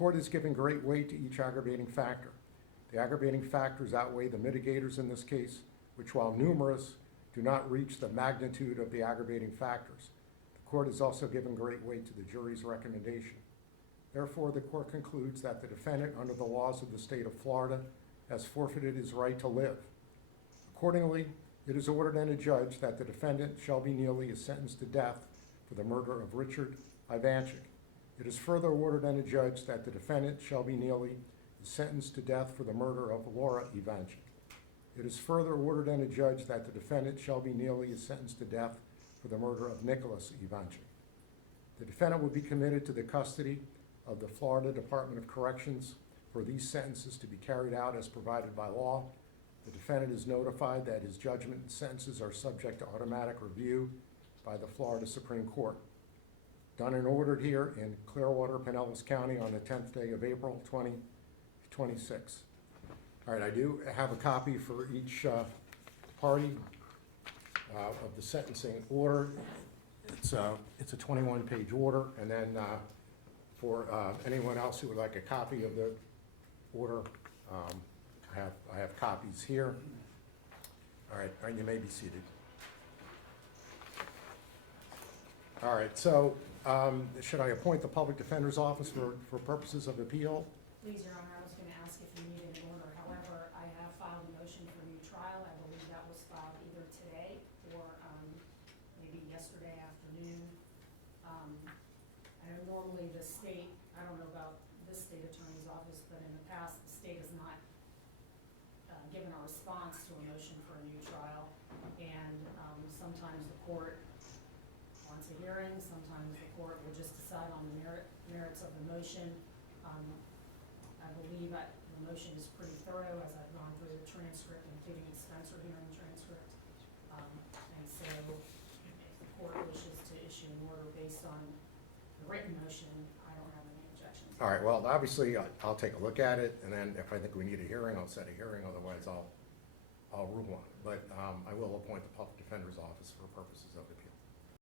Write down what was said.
court is giving great weight to each aggravating factor. The aggravating factors outweigh the mitigators in this case, which, while numerous, do not reach the magnitude of the aggravating factors. The court is also given great weight to the jury's recommendation. Therefore, the court concludes that the defendant, under the laws of the state of Florida, has forfeited his right to live. Accordingly, it is ordered and adjudged that the defendant, Shelby Nealy, is sentenced to death for the murder of Richard Ivancic. It is further ordered and adjudged that the defendant, Shelby Nealy, is sentenced to death for the murder of Laura Ivancic. It is further ordered and adjudged that the defendant, Shelby Nealy, is sentenced to death for the murder of Nicholas Ivancic. The defendant will be committed to the custody of the Florida Department of Corrections for these sentences to be carried out as provided by law. The defendant is notified that his judgment and sentences are subject to automatic review by the Florida Supreme Court. Done and ordered here in Clearwater, Pinellas County on the 10th day of April 2026. All right, I do have a copy for each party of the sentencing order. It's a 21-page order, and then for anyone else who would like a copy of the order, I have copies here. All right, you may be seated. All right, so should I appoint the public defender's office for purposes of appeal? Please, Your Honor, I was going to ask if you needed an order. However, I have filed a motion for new trial. I believe that was filed either today or maybe yesterday afternoon. I know normally the state, I don't know about this state attorney's office, but in the past, the state has not given a response to a motion for a new trial. And sometimes the court wants a hearing, sometimes the court will just decide on the merits of the motion. I believe the motion is pretty thorough as I've gone through the transcript, including the Spencer hearing transcript. And so if the court wishes to issue an order based on the written motion, I don't have any objections. All right, well, obviously, I'll take a look at it, and then if I think we need a hearing, I'll set a hearing, otherwise I'll rule on it. But I will appoint the public defender's office for purposes of the